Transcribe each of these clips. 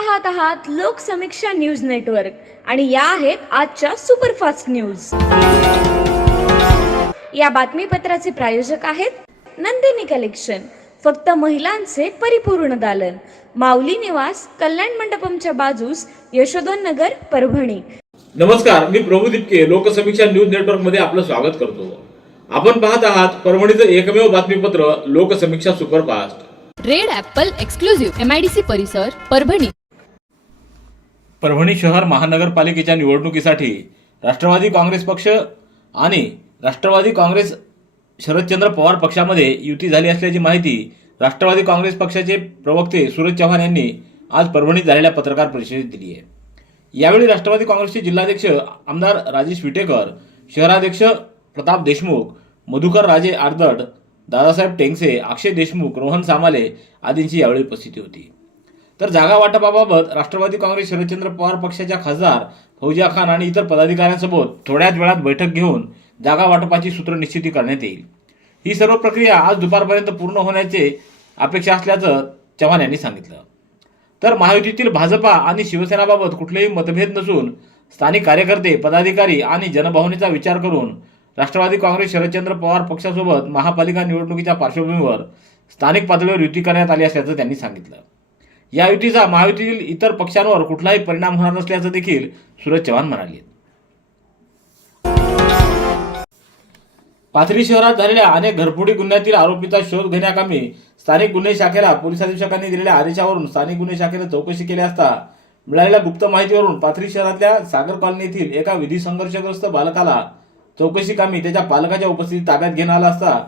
पाहत आहात Loksamiksha news network आणि या आहेत आजच्या सुपरफास्ट न्यूज। या बातमीपत्राचे प्रायोजक आहेत नंदिनी कलेक्शन, फक्त महिलांचे परिपूर्ण दालन, माऊली निवास, कल्याण मंडपमच्या बाजूस, यशोधन नगर, परभणी। नमस्कार, मी प्रभू दिपके लोकसमीक्षा न्यूज नेटवर्क मध्ये आपलं स्वागत करतो। आपण पाहत आहात परभणीचं एकमेव बातमीपत्र Loksamiksha superfast. Red Apple exclusive MIDC परिसर परभणी। परभणी शहर महानगरपालिकेच्या निवडणुकीसाठी राष्ट्रवादी काँग्रेस पक्ष आणि राष्ट्रवादी काँग्रेस शरदचंद्र पवार पक्षामध्ये युती झाली असल्याची माहिती राष्ट्रवादी काँग्रेस पक्षाचे प्रवक्ते सूरज चव्हाण यांनी आज परभणीत झालेल्या पत्रकार परिषदेत दिली आहे। यावेळी राष्ट्रवादी काँग्रेसचे जिल्हाध्यक्ष आमदार राजेश विटेकर, शहराध्यक्ष प्रताप देशमुख, मधुकर राजे आर्दड, दादासाहेब टेंगसे, अक्षय देशमुख, रोहन सामाले आदींची यावेळी उपस्थिती होती। तर जागा वाटपाबाबत राष्ट्रवादी काँग्रेस शरदचंद्र पवार पक्षाच्या खासदार फौजिया खान आणि इतर पदाधिकाऱ्यांसोबत थोड्याच वेळात बैठक घेऊन जागा वाटपाची सूत्र निश्चिती करण्यात येईल। ही सर्व प्रक्रिया आज दुपारपर्यंत पूर्ण होण्याची अपेक्षा असल्याचं चव्हाण यांनी सांगितलं। तर महायुतीतील भाजपा आणि शिवसेनाबाबत कुठलेही मतभेद नसून स्थानिक कार्यकर्ते, पदाधिकारी आणि जनभावनेचा विचार करून राष्ट्रवादी काँग्रेस शरदचंद्र पवार पक्षासोबत महापालिका निवडणुकीच्या पार्श्वभूमीवर स्थानिक पातळीवर युती करण्यात आली असल्याचं त्यांनी सांगितलं। या युतीचा महायुतीतील इतर पक्षांवर कुठलाही परिणाम होणार नसल्याचं देखील सूरज चव्हाण म्हणाले। पाथरी शहरात झालेल्या अनेक घरफोडी गुन्ह्यातील आरोपीचा शोध घेण्याकामी स्थानिक गुन्हे शाखेला पोलीस अधीक्षकांनी दिलेल्या आदेशावरून स्थानिक गुन्हे शाखेने चौकशी केली असता मिळालेल्या गुप्त माहितीवरून पाथरी शहरातल्या सागर कॉलनी येथील एका विधी संघर्षग्रस्त बालकाला चौकशी कामी त्याच्या पालकाच्या उपस्थितीत ताब्यात घेण्यात आला असता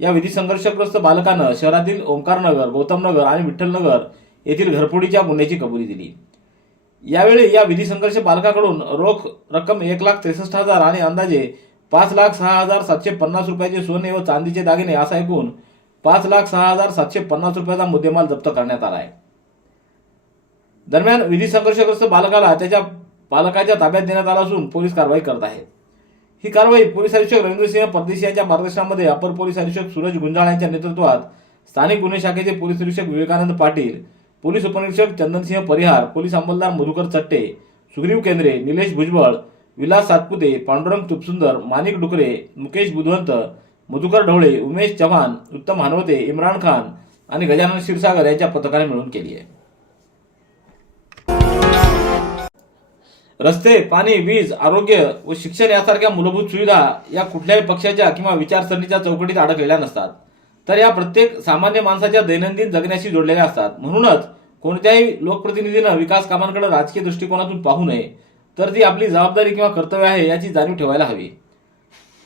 या विधी संघर्षग्रस्त बालकानं शहरातील ओंकारनगर, गौतमनगर आणि विठ्ठलनगर येथील घरफोडीच्या गुन्ह्याची कबुली दिली। यावेळी या विधी संघर्ष बालकाकडून रोख रक्कम 1,63,000 आणि अंदाजे 5,06,750 रुपयाचे सोने व चांदीचे दागिने असा एकूण 5,06,750 रुपयाचा मुद्देमाल जप्त करण्यात आला आहे। दरम्यान विधी संघर्षग्रस्त बालकाला त्याच्या पालकाच्या ताब्यात देण्यात आला असून पोलीस कारवाई करत आहेत। ही कारवाई पोलीस अधीक्षक रवींद्रसिंह परदेशी यांच्या मार्गदर्शनामध्ये अपर पोलीस अधीक्षक सूरज गुंजाळ यांच्या नेतृत्वात स्थानिक गुन्हे शाखेचे पोलीस अधीक्षक विवेकानंद पाटील, पोलीस उपनिरीक्षक चंदनसिंह परिहार, पोलीस अंमलदार मधुकर चट्टे, सुग्रीव केंद्रे, निलेश भुजबळ, विलास सातपुते, पांडुरंग तुपसुंदर, माणिक डुकरे, मुकेश बुधवंत, मधुकर ढवळे, उमेश चव्हाण, उत्तम हानवते, इम्रान खान आणि गजानन क्षीरसागर यांच्या पथकाने मिळून केली आहे। रस्ते, पाणी, वीज, आरोग्य व शिक्षण यासारख्या मूलभूत सुविधा या कुठल्याही पक्षाच्या किंवा विचारसरणीच्या चौकटीत अडकलेल्या नसतात, तर या प्रत्येक सामान्य माणसाच्या दैनंदिन जगण्याशी जोडलेल्या असतात। म्हणूनच कोणत्याही लोकप्रतिनिधीनं विकास कामांकडे राजकीय दृष्टिकोनातून पाहू नये, तर ती आपली जबाबदारी किंवा कर्तव्य आहे याची जाणीव ठेवायला हवी।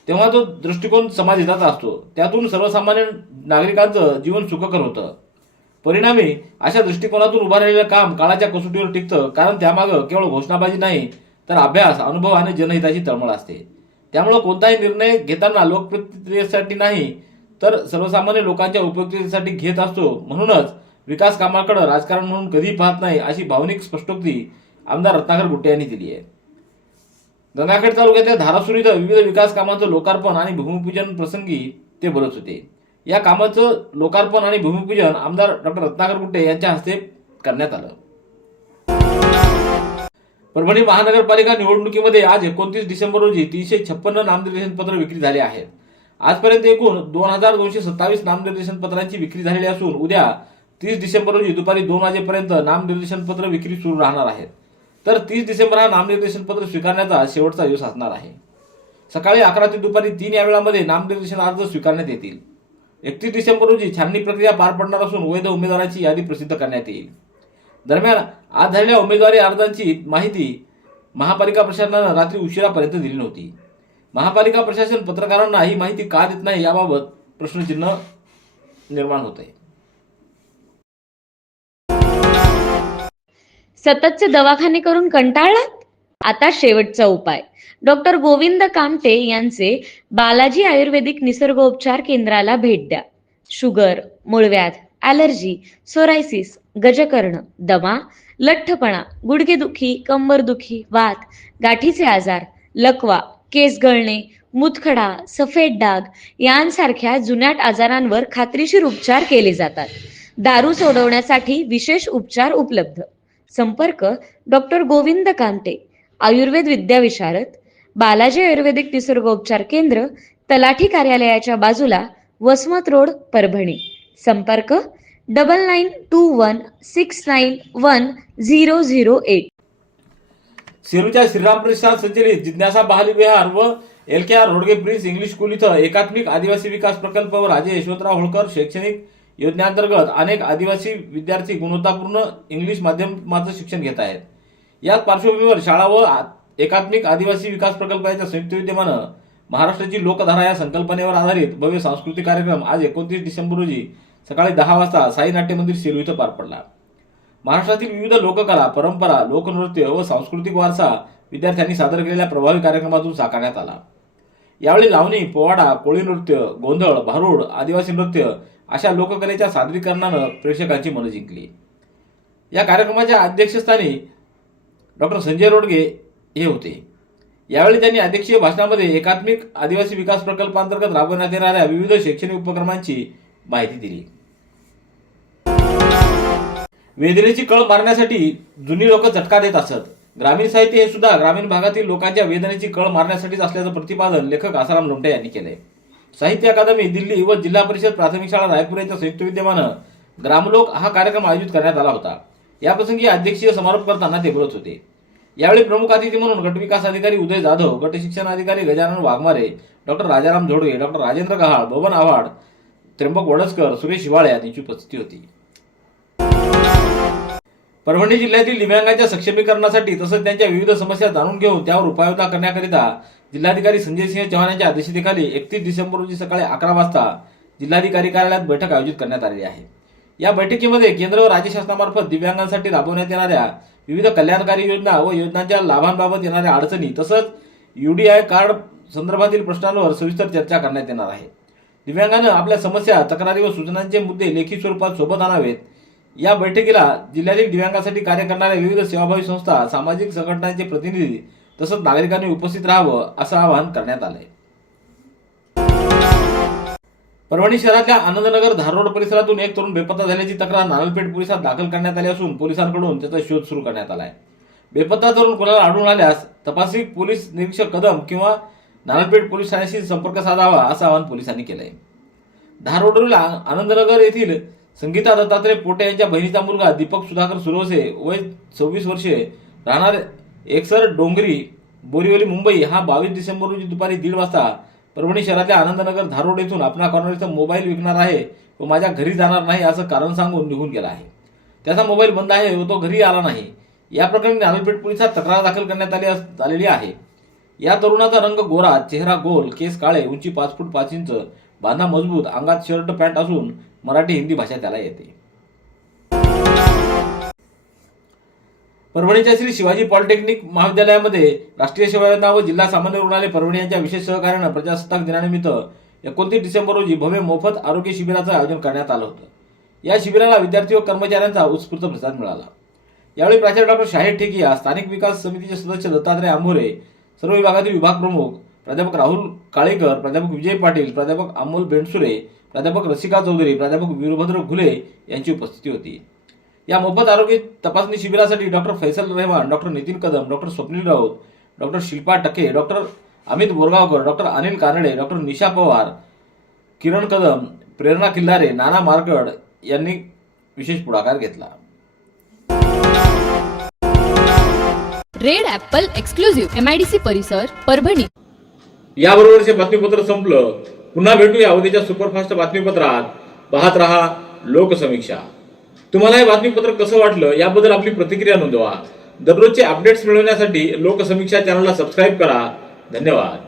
तेव्हा तो दृष्टिकोन समाजहिताचा असतो, त्यातून सर्वसामान्य नागरिकांचं जीवन सुखकर होतं। परिणामी अशा दृष्टिकोनातून उभा राहिलेलं काम काळाच्या कसोटीवर टिकतं, कारण त्यामागं केवळ घोषणाबाजी नाही तर अभ्यास, अनुभव आणि जनहिताची तळमळ असते। त्यामुळे कोणताही निर्णय घेताना लोकप्रतिनिधीसाठी नाही तर सर्वसामान्य लोकांच्या उपयुक्ततेसाठी घेत असतो। म्हणूनच विकास कामाकडे राजकारण म्हणून कधीही पाहत नाही, अशी भावनिक स्पष्टोक्ती आमदार रत्नाकर गुट्टे यांनी दिली आहे। गंगाखेड तालुक्यातल्या धारासूर इथं विविध विकास कामांचं लोकार्पण आणि भूमिपूजन प्रसंगी ते बोलत होते। या कामाचं लोकार्पण आणि भूमिपूजन आमदार डॉक्टर रत्नाकर गुट्टे यांच्या हस्ते करण्यात आलं। परभणी महानगरपालिका निवडणुकीमध्ये आज 29 डिसेंबर रोजी 356 नामनिर्देशन पत्र विक्री झाले आहेत। आजपर्यंत एकूण 2,227 नामनिर्देशन पत्रांची विक्री झालेली असून उद्या 30 डिसेंबर रोजी दुपारी 2 वाजेपर्यंत नामनिर्देशन पत्र विक्री सुरू राहणार आहेत। तर 30 डिसेंबर हा नामनिर्देशन पत्र स्वीकारण्याचा शेवटचा दिवस असणार आहे। सकाळी 11 ते दुपारी 3 या वेळामध्ये नामनिर्देशन अर्ज स्वीकारण्यात येतील। 31 डिसेंबर रोजी छाननी प्रक्रिया पार पडणार असून वैध उमेदवारांची यादी प्रसिद्ध करण्यात येईल। दरम्यान आज झालेल्या उमेदवारी अर्जांची माहिती महापालिका प्रशासनानं रात्री उशिरापर्यंत दिली नव्हती। महापालिका प्रशासन पत्रकारांना ही माहिती का देत नाही याबाबत प्रश्नचिन्ह निर्माण होत आहे। सततचे दवाखाने करून कंटाळलात? आता शेवटचा उपाय। डॉक्टर गोविंद कामटे यांचे बालाजी आयुर्वेदिक निसर्गोपचार केंद्राला भेट द्या। शुगर, मूळव्याध, ॲलर्जी, सोरायसिस, गजकर्ण, दमा, लठ्ठपणा, गुडघेदुखी, कंबरदुखी, वात, गाठीचे आजार, लकवा, केस गळणे, मूतखडा, सफेद डाग यांसारख्या जुनाट आजारांवर खात्रीशीर उपचार केले जातात। दारू सोडवण्यासाठी विशेष उपचार उपलब्ध। संपर्क डॉक्टर गोविंद कामटे, आयुर्वेद विद्याविशारद, बालाजी आयुर्वेदिक निसर्गोपचार केंद्र, तलाठी कार्यालयाच्या बाजूला, वसमत रोड, परभणी. संपर्क 9921691008. सेलूच्या श्रीराम प्रतिष्ठान संचलित जिज्ञासा बहाली विहार व LKR रोडगे प्रिन्स इंग्लिश स्कूल इथं एकात्मिक आदिवासी विकास प्रकल्प व राजे यशवंतराव होळकर शैक्षणिक योजनेअंतर्गत अनेक आदिवासी विद्यार्थी गुणवत्तापूर्ण इंग्लिश माध्यमाचं शिक्षण घेत आहेत. याच पार्श्वभूमीवर शाळा व एकात्मिक आदिवासी विकास प्रकल्प याच्या संयुक्त विद्यमानं महाराष्ट्राची लोकधारा या संकल्पनेवर आधारित भव्य सांस्कृतिक कार्यक्रम आज 29 डिसेंबर रोजी सकाळी 10 वाजता साई नाट्य मंदिर सेलू इथं पार पडला. महाराष्ट्रातील विविध लोककला, परंपरा, लोकनृत्य व सांस्कृतिक वारसा विद्यार्थ्यांनी सादर केलेल्या प्रभावी कार्यक्रमातून साकारण्यात आला. यावेळी लावणी, पोवाडा, कोळी नृत्य, गोंधळ, भारुड, आदिवासी नृत्य अशा लोककलेच्या सादरीकरणानं प्रेक्षकांची मनं जिंकली. या कार्यक्रमाच्या अध्यक्षस्थानी डॉक्टर संजय रोडगे हे होते. यावेळी त्यांनी अध्यक्षीय भाषणामध्ये एकात्मिक आदिवासी विकास प्रकल्पांतर्गत राबवण्यात येणाऱ्या विविध शैक्षणिक उपक्रमांची माहिती दिली. वेदनेची कळ मारण्यासाठी जुनी लोक चटका देत असत. ग्रामीण साहित्य हे सुद्धा ग्रामीण भागातील लोकांच्या वेदनेची कळ मारण्यासाठीच असल्याचं प्रतिपादन लेखक आसाराम लोमटे यांनी केलंय. साहित्य अकादमी दिल्ली व जिल्हा परिषद प्राथमिक शाळा रायपूर यांच्या संयुक्त विद्यमानं ग्रामलोक हा कार्यक्रम आयोजित करण्यात आला होता. याप्रसंगी अध्यक्षीय समारोप करताना ते बोलत होते. यावेळी प्रमुख अतिथी म्हणून गटविकास अधिकारी उदय जाधव, गट शिक्षण अधिकारी गजानन वाघमारे, डॉक्टर राजाराम झोडगे, डॉक्टर राजेंद्र गहाळ, बबन आव्हाड, त्र्यंबक वडसकर, सुरेश हिवाळे यांची उपस्थिती होती. परभणी जिल्ह्यातील दिव्यांगांच्या सक्षमीकरणासाठी तसंच त्यांच्या विविध समस्या जाणून घेऊन त्यावर उपाययोजना करण्याकरिता जिल्हाधिकारी संजय सिंह चव्हाण यांच्या अध्यक्षतेखाली 31 डिसेंबर रोजी सकाळी 11 वाजता जिल्हाधिकारी कार्यालयात बैठक आयोजित करण्यात आली आहे. या बैठकीमध्ये केंद्र व राज्य शासनामार्फत दिव्यांगांसाठी राबवण्यात येणाऱ्या विविध कल्याणकारी योजना व योजनांच्या लाभांबाबत येणाऱ्या अडचणी तसंच UDI कार्ड संदर्भातील प्रश्नांवर सविस्तर चर्चा करण्यात येणार आहे. दिव्यांगांना आपल्या समस्या, तक्रारी व सूचनांचे मुद्दे लेखी स्वरूपात सोबत आणावेत. या बैठकीला जिल्ह्यातील दिव्यांगांसाठी कार्य करणाऱ्या विविध सेवाभावी संस्था, सामाजिक संघटनांचे प्रतिनिधी तसंच नागरिकांनी उपस्थित राहावं असं आवाहन करण्यात आलंय. परभणी शहरातल्या आनंदनगर धारोड परिसरातून एक तरुण बेपत्ता झाल्याची तक्रार नारळपेठ पोलिसात दाखल करण्यात आली असून पोलिसांकडून त्याचा शोध सुरू करण्यात आलाय. बेपत्ता तरुण कोणाला आढळून आल्यास तपासिक पोलीस निरीक्षक कदम किंवा नारळपेठ पोलीस ठाण्याशी संपर्क साधावा असं आवाहन पोलिसांनी केलंय. धारोडवरील आनंदनगर येथील संगीता दत्तात्रय पोटे यांच्या बहिणीचा मुलगा दीपक सुधाकर सुरवसे, वय 26 वर्षे, राहणार एकसर डोंगरी, बोरीवली, मुंबई हा 22 डिसेंबर रोजी दुपारी 1:30 वाजता परभणी शहरातल्या आनंदनगर धारोड येथून आपणा कॉर्नर इथं मोबाईल विकणार आहे व माझ्या घरी जाणार नाही असं कारण सांगून निघून गेला आहे. त्याचा मोबाईल बंद आहे व तो घरी आला नाही. या प्रकरणी नारळपेठ पोलिसात तक्रार दाखल करण्यात आलेली आहे. या तरुणाचा रंग गोरा, चेहरा गोल, केस काळे, उंची 5 फूट 5 इंच, बांधा मजबूत, अंगात शर्ट पॅन्ट असून मराठी हिंदी भाषा त्याला येते. परभणीच्या श्री शिवाजी पॉलिटेक्निक महाविद्यालयामध्ये राष्ट्रीय सेवा योजना व जिल्हा सामान्य रुग्णालय परभणी यांच्या विशेष सहकार्यानं प्रजासत्ताक दिनानिमित्त 29 डिसेंबर रोजी भव्य मोफत आरोग्य शिबिराचं आयोजन करण्यात आलं होतं. या शिबिराला विद्यार्थी व कर्मचाऱ्यांचा उत्स्फूर्त प्रतिसाद मिळाला. यावेळी प्राचार्य डॉक्टर शाहीर ठेकिया, स्थानिक विकास समितीचे सदस्य दत्तात्रय आंभोरे, सर्व विभागातील विभाग प्रमुख प्राध्यापक राहुल काळेकर, प्राध्यापक विजय पाटील, प्राध्यापक अमोल बेंडसुरे, प्राध्यापक रसिका चौधरी, प्राध्यापक वीरभद्र घुले यांची उपस्थिती होती. या मोफत आरोग्य तपासणी शिबिरासाठी doctor Faisal Rahman, doctor Nitin Kadam, doctor Swapnil Raut, doctor Shilpa Take, doctor Amit Borgaonkar, doctor Anil Kanade, doctor Nisha Pawar, Kiran Kadam, Prerna Killare, Nana Markad यांनी विशेष पुढाकार घेतला. रेड ॲपल एक्सक्लुझिव्ह MIDC परिसर परभणी. याबरोबरचे बातमीपत्र संपलं. पुन्हा भेटूया उद्याच्या सुपरफास्ट बातमीपत्रात. पाहत रहा लोकसमीक्षा. तुम्हाला हे बातमीपत्र कसं वाटलं याबद्दल आपली प्रतिक्रिया नोंदवा. दररोजचे अपडेट्स मिळवण्यासाठी लोकसमीक्षा चॅनलला सबस्क्राईब करा. धन्यवाद.